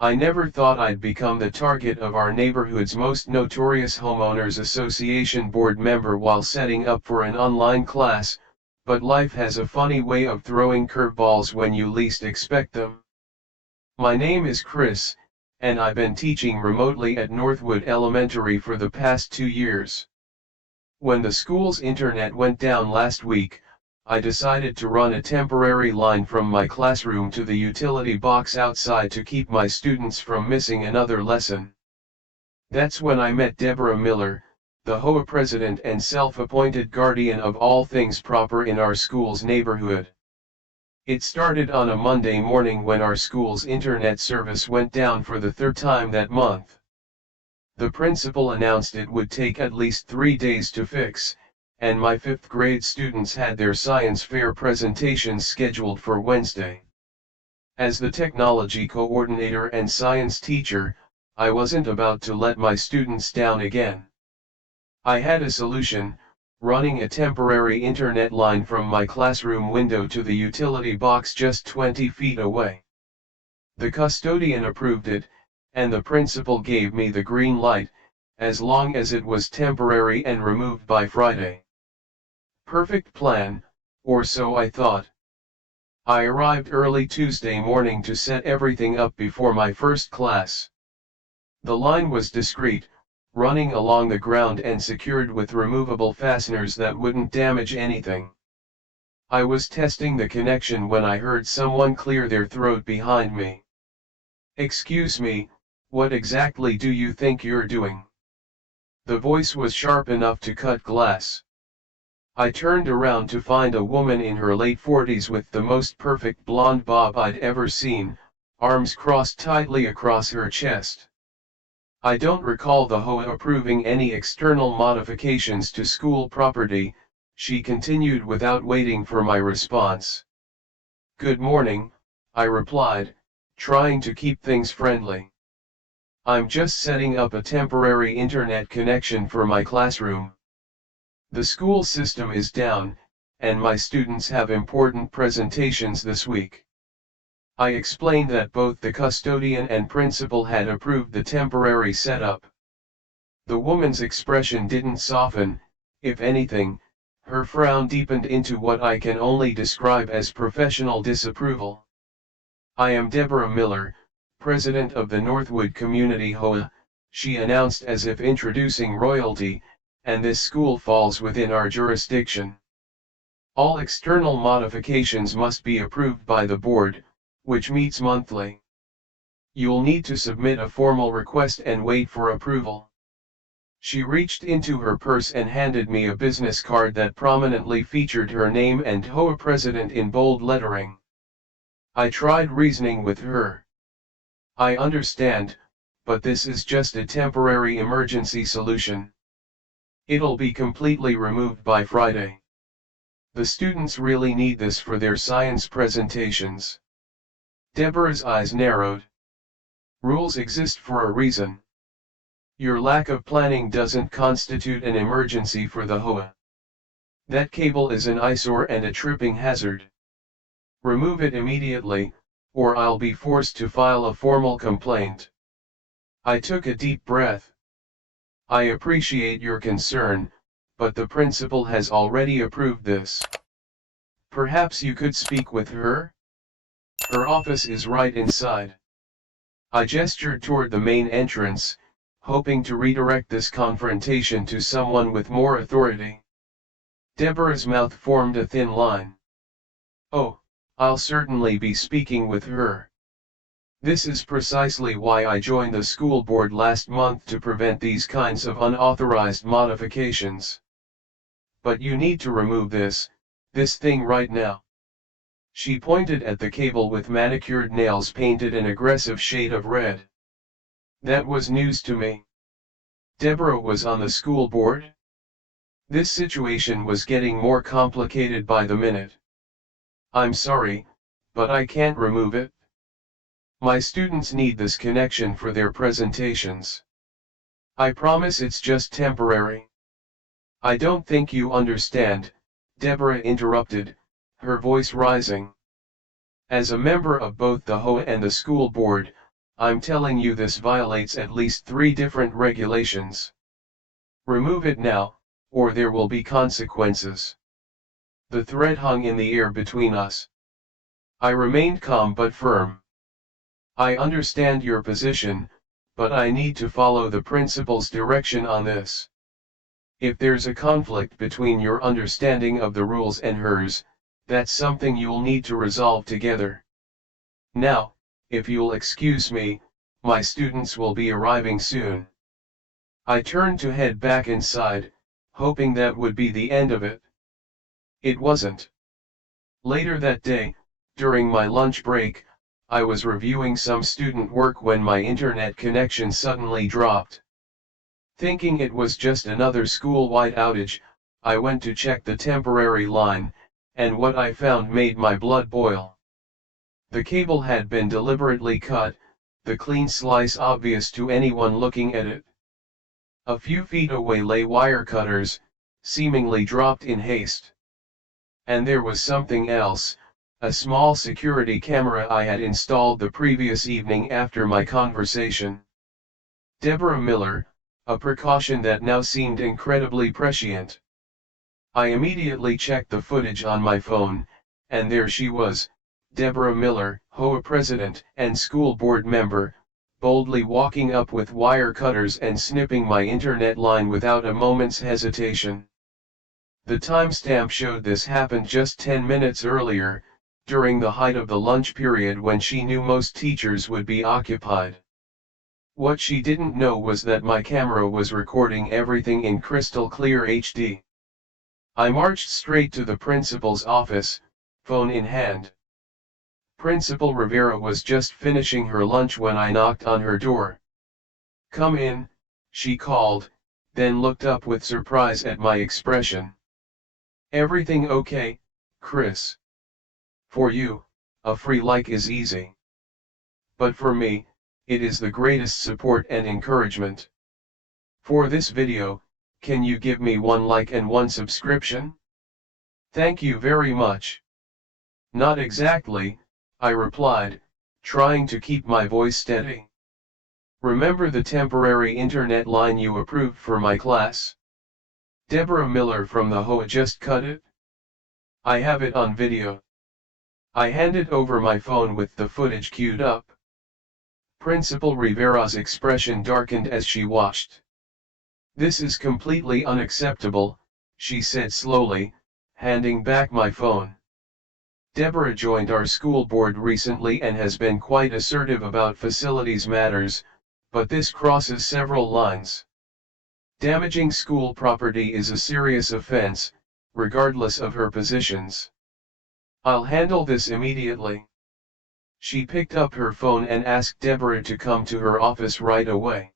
I never thought I'd become the target of our neighborhood's most notorious homeowners association board member while setting up for an online class, but life has a funny way of throwing curveballs when you least expect them. My name is Chris, and I've been teaching remotely at Northwood Elementary for the past 2 years. When the school's internet went down last week, I decided to run a temporary line from my classroom to the utility box outside to keep my students from missing another lesson. That's when I met Deborah Miller, the HOA president and self-appointed guardian of all things proper in our school's neighborhood. It started on a Monday morning when our school's internet service went down for the 3rd time that month. The principal announced it would take at least 3 days to fix, and my 5th grade students had their science fair presentations scheduled for Wednesday. As the technology coordinator and science teacher, I wasn't about to let my students down again. I had a solution, running a temporary internet line from my classroom window to the utility box just 20 feet away. The custodian approved it, and the principal gave me the green light, as long as it was temporary and removed by Friday. Perfect plan, or so I thought. I arrived early Tuesday morning to set everything up before my first class. The line was discreet, running along the ground and secured with removable fasteners that wouldn't damage anything. I was testing the connection when I heard someone clear their throat behind me. "Excuse me, what exactly do you think you're doing?" The voice was sharp enough to cut glass. I turned around to find a woman in her late 40s with the most perfect blonde bob I'd ever seen, arms crossed tightly across her chest. "I don't recall the HOA approving any external modifications to school property," she continued without waiting for my response. "Good morning," I replied, trying to keep things friendly. "I'm just setting up a temporary internet connection for my classroom. The school system is down, and my students have important presentations this week." I explained that both the custodian and principal had approved the temporary setup. The woman's expression didn't soften, if anything, her frown deepened into what I can only describe as professional disapproval. "I am Deborah Miller, president of the Northwood Community HOA," she announced as if introducing royalty, "and this school falls within our jurisdiction. All external modifications must be approved by the board, which meets monthly. You'll need to submit a formal request and wait for approval." She reached into her purse and handed me a business card that prominently featured her name and HOA president in bold lettering. I tried reasoning with her. "I understand, but this is just a temporary emergency solution. It'll be completely removed by Friday. The students really need this for their science presentations." Deborah's eyes narrowed. "Rules exist for a reason. Your lack of planning doesn't constitute an emergency for the HOA. That cable is an eyesore and a tripping hazard. Remove it immediately, or I'll be forced to file a formal complaint." I took a deep breath. "I appreciate your concern, but the principal has already approved this. Perhaps you could speak with her? Her office is right inside." I gestured toward the main entrance, hoping to redirect this confrontation to someone with more authority. Deborah's mouth formed a thin line. "Oh, I'll certainly be speaking with her. This is precisely why I joined the school board last month, to prevent these kinds of unauthorized modifications. But you need to remove this thing right now." She pointed at the cable with manicured nails painted an aggressive shade of red. That was news to me. Deborah was on the school board? This situation was getting more complicated by the minute. "I'm sorry, but I can't remove it. My students need this connection for their presentations. I promise it's just temporary." "I don't think you understand," Deborah interrupted, her voice rising. "As a member of both the HOA and the school board, I'm telling you this violates at least 3 different regulations. Remove it now, or there will be consequences." The threat hung in the air between us. I remained calm but firm. "I understand your position, but I need to follow the principal's direction on this. If there's a conflict between your understanding of the rules and hers, that's something you'll need to resolve together. Now, if you'll excuse me, my students will be arriving soon." I turned to head back inside, hoping that would be the end of it. It wasn't. Later that day, during my lunch break, I was reviewing some student work when my internet connection suddenly dropped. Thinking it was just another school-wide outage, I went to check the temporary line, and what I found made my blood boil. The cable had been deliberately cut, the clean slice obvious to anyone looking at it. A few feet away lay wire cutters, seemingly dropped in haste. And there was something else, a small security camera I had installed the previous evening after my conversation. Deborah Miller, a precaution that now seemed incredibly prescient. I immediately checked the footage on my phone, and there she was, Deborah Miller, HOA president and school board member, boldly walking up with wire cutters and snipping my internet line without a moment's hesitation. The timestamp showed this happened just 10 minutes earlier, during the height of the lunch period when she knew most teachers would be occupied. What she didn't know was that my camera was recording everything in crystal clear HD. I marched straight to the principal's office, phone in hand. Principal Rivera was just finishing her lunch when I knocked on her door. "Come in," she called, then looked up with surprise at my expression. "Everything okay, Chris? For you, a free like is easy. But for me, it is the greatest support and encouragement. For this video, can you give me 1 like and 1 subscription? Thank you very much." "Not exactly," I replied, trying to keep my voice steady. "Remember the temporary internet line you approved for my class? Deborah Miller from the HOA just cut it. I have it on video." I handed over my phone with the footage queued up. Principal Rivera's expression darkened as she watched. "This is completely unacceptable," she said slowly, handing back my phone. "Deborah joined our school board recently and has been quite assertive about facilities matters, but this crosses several lines. Damaging school property is a serious offense, regardless of her positions. I'll handle this immediately." She picked up her phone and asked Deborah to come to her office right away.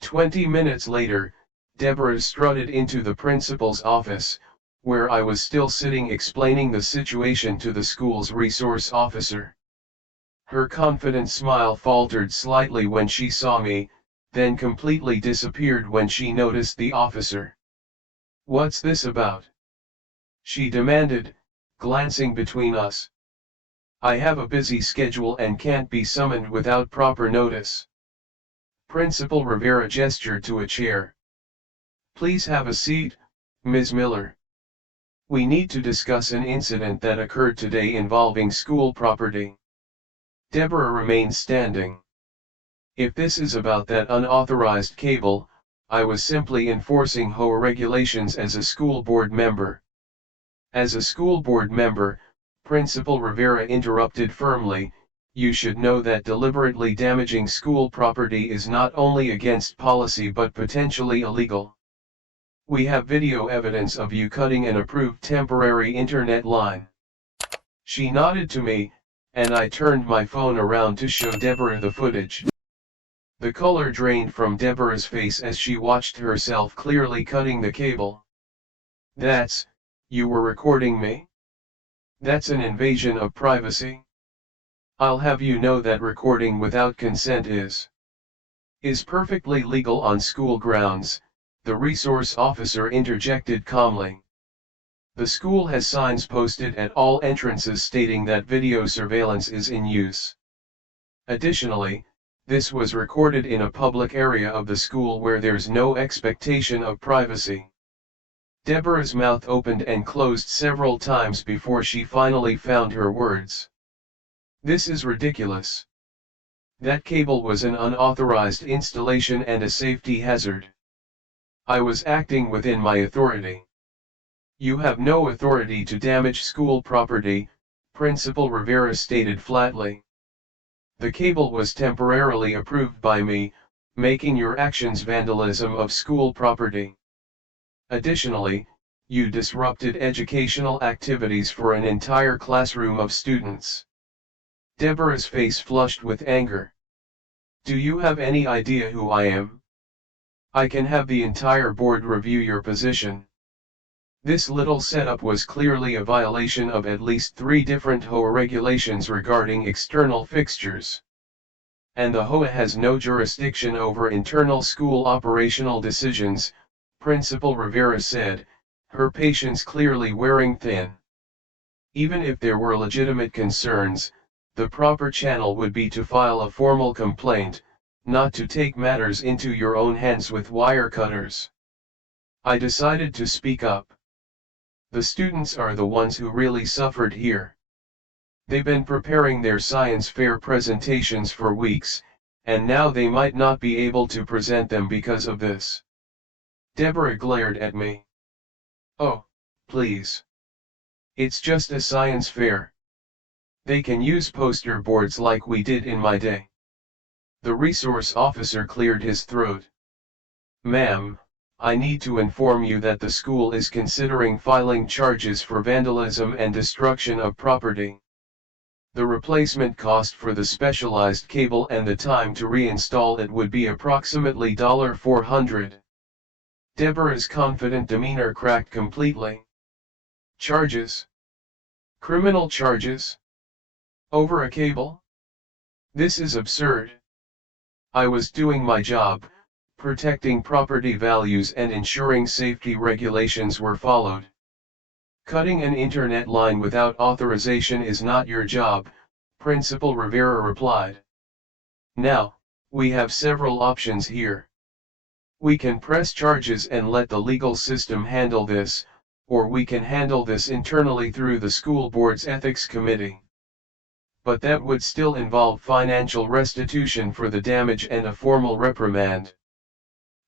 20 minutes later, Deborah strutted into the principal's office, where I was still sitting explaining the situation to the school's resource officer. Her confident smile faltered slightly when she saw me, then completely disappeared when she noticed the officer. "What's this about?" she demanded, glancing between us. "I have a busy schedule and can't be summoned without proper notice." Principal Rivera gestured to a chair. "Please have a seat, Ms. Miller. We need to discuss an incident that occurred today involving school property." Deborah remained standing. "If this is about that unauthorized cable, I was simply enforcing HOA regulations as a school board member." "As a school board member," Principal Rivera interrupted firmly, "you should know that deliberately damaging school property is not only against policy but potentially illegal. We have video evidence of you cutting an approved temporary internet line." She nodded to me, and I turned my phone around to show Deborah the footage. The color drained from Deborah's face as she watched herself clearly cutting the cable. You were recording me? That's an invasion of privacy. I'll have you know that recording without consent is perfectly legal on school grounds," the resource officer interjected calmly. "The school has signs posted at all entrances stating that video surveillance is in use. Additionally, This was recorded in a public area of the school where there's no expectation of privacy. Deborah's mouth opened and closed several times before she finally found her words. This is ridiculous. That cable was an unauthorized installation and a safety hazard. I was acting within my authority. You have no authority to damage school property, Principal Rivera stated flatly. The cable was temporarily approved by me, making your actions vandalism of school property. Additionally, you disrupted educational activities for an entire classroom of students. Deborah's face flushed with anger. Do you have any idea who I am? I can have the entire board review your position. This little setup was clearly a violation of at least 3 different HOA regulations regarding external fixtures. And the HOA has no jurisdiction over internal school operational decisions, Principal Rivera said, her patience clearly wearing thin. Even if there were legitimate concerns, the proper channel would be to file a formal complaint, not to take matters into your own hands with wire cutters. I decided to speak up. The students are the ones who really suffered here. They've been preparing their science fair presentations for weeks, and now they might not be able to present them because of this. Deborah glared at me. Oh, please. It's just a science fair. They can use poster boards like we did in my day. The resource officer cleared his throat. Ma'am, I need to inform you that the school is considering filing charges for vandalism and destruction of property. The replacement cost for the specialized cable and the time to reinstall it would be approximately $400. Deborah's confident demeanor cracked completely. Charges? Criminal charges? Over a cable? This is absurd. I was doing my job, protecting property values and ensuring safety regulations were followed. Cutting an internet line without authorization is not your job, Principal Rivera replied. Now, we have several options here. We can press charges and let the legal system handle this, or we can handle this internally through the school board's ethics committee. But that would still involve financial restitution for the damage and a formal reprimand.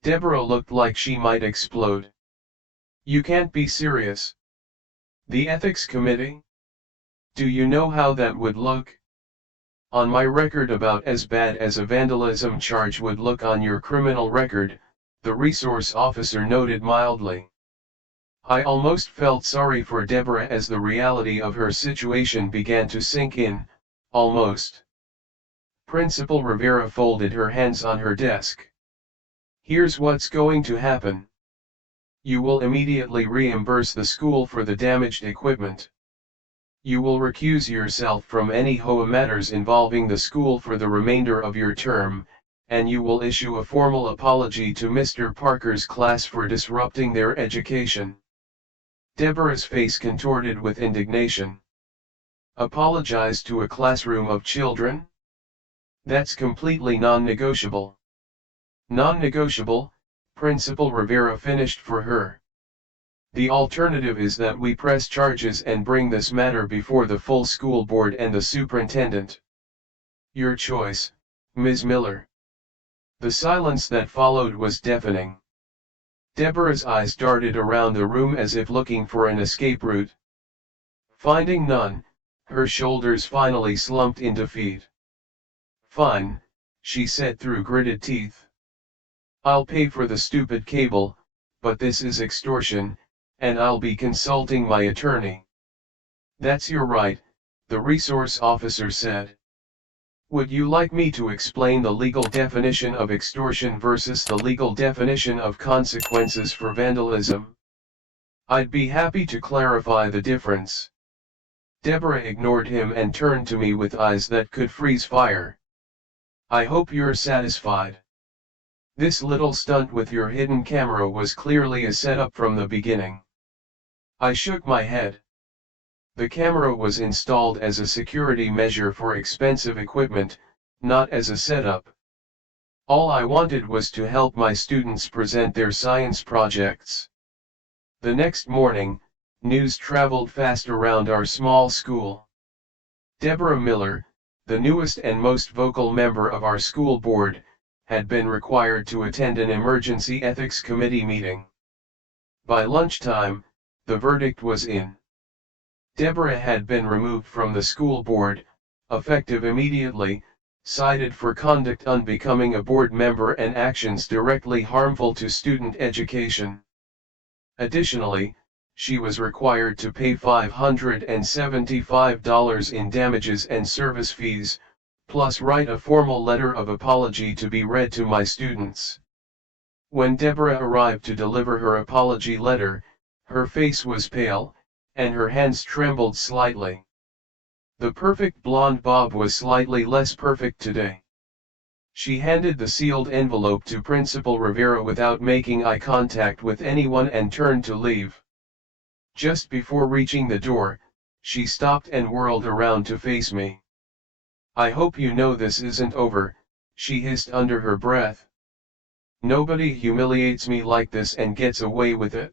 Deborah looked like she might explode. You can't be serious. The ethics committee? Do you know how that would look? On my record, about as bad as a vandalism charge would look on your criminal record, the resource officer noted mildly. I almost felt sorry for Deborah as the reality of her situation began to sink in, almost. Principal Rivera folded her hands on her desk. Here's what's going to happen. You will immediately reimburse the school for the damaged equipment. You will recuse yourself from any HOA matters involving the school for the remainder of your term, and you will issue a formal apology to Mr. Parker's class for disrupting their education. Deborah's face contorted with indignation. Apologize to a classroom of children? That's completely non-negotiable. Non-negotiable, Principal Rivera finished for her. The alternative is that we press charges and bring this matter before the full school board and the superintendent. Your choice, Ms. Miller. The silence that followed was deafening. Deborah's eyes darted around the room as if looking for an escape route. Finding none, her shoulders finally slumped in defeat. Fine, she said through gritted teeth. I'll pay for the stupid cable, but this is extortion, and I'll be consulting my attorney. That's your right, the resource officer said. Would you like me to explain the legal definition of extortion versus the legal definition of consequences for vandalism? I'd be happy to clarify the difference. Deborah ignored him and turned to me with eyes that could freeze fire. I hope you're satisfied. This little stunt with your hidden camera was clearly a setup from the beginning. I shook my head. The camera was installed as a security measure for expensive equipment, not as a setup. All I wanted was to help my students present their science projects. The next morning, news traveled fast around our small school. Deborah Miller, the newest and most vocal member of our school board, had been required to attend an emergency ethics committee meeting. By lunchtime, the verdict was in. Deborah had been removed from the school board, effective immediately, cited for conduct unbecoming a board member and actions directly harmful to student education. Additionally, she was required to pay $575 in damages and service fees, plus write a formal letter of apology to be read to my students. When Deborah arrived to deliver her apology letter, her face was pale, and her hands trembled slightly. The perfect blonde bob was slightly less perfect today. She handed the sealed envelope to Principal Rivera without making eye contact with anyone and turned to leave. Just before reaching the door, she stopped and whirled around to face me. "I hope you know this isn't over," she hissed under her breath. "Nobody humiliates me like this and gets away with it."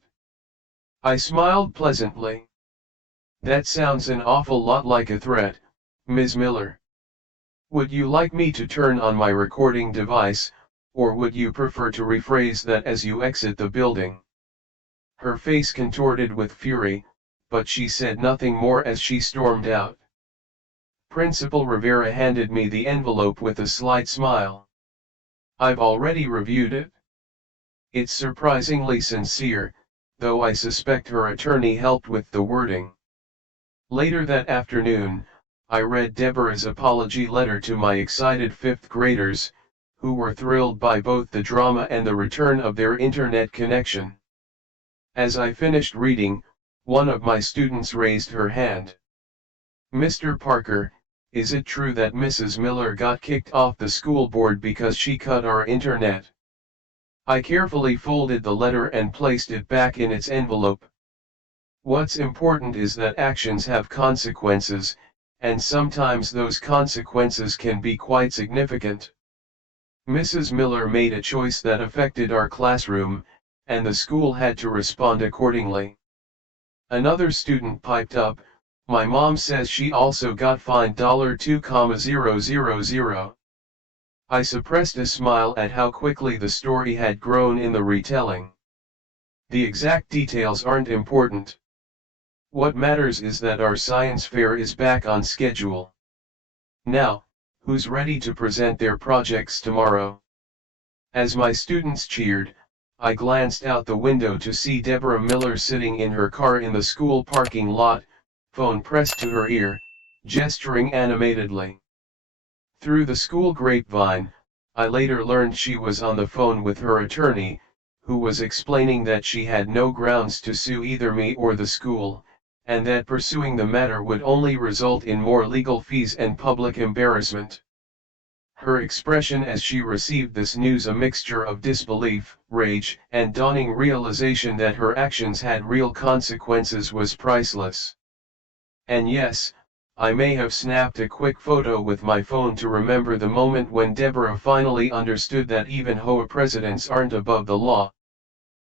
I smiled pleasantly. "That sounds an awful lot like a threat, Ms. Miller. Would you like me to turn on my recording device, or would you prefer to rephrase that as you exit the building?" Her face contorted with fury, but she said nothing more as she stormed out. Principal Rivera handed me the envelope with a slight smile. "I've already reviewed it. It's surprisingly sincere, though I suspect her attorney helped with the wording." Later that afternoon, I read Deborah's apology letter to my excited fifth graders, who were thrilled by both the drama and the return of their internet connection. As I finished reading, one of my students raised her hand. "Mr. Parker, is it true that Mrs. Miller got kicked off the school board because she cut our internet?" I carefully folded the letter and placed it back in its envelope. What's important is that actions have consequences, and sometimes those consequences can be quite significant. Mrs. Miller made a choice that affected our classroom, and the school had to respond accordingly. Another student piped up, "My mom says she also got fined $2,000." I suppressed a smile at how quickly the story had grown in the retelling. The exact details aren't important. What matters is that our science fair is back on schedule. Now, who's ready to present their projects tomorrow? As my students cheered, I glanced out the window to see Deborah Miller sitting in her car in the school parking lot, phone pressed to her ear, gesturing animatedly. Through the school grapevine, I later learned she was on the phone with her attorney, who was explaining that she had no grounds to sue either me or the school, and that pursuing the matter would only result in more legal fees and public embarrassment. Her expression as she received this news, a mixture of disbelief, rage, and dawning realization that her actions had real consequences, was priceless. And yes, I may have snapped a quick photo with my phone to remember the moment when Deborah finally understood that even Hoa presidents aren't above the law.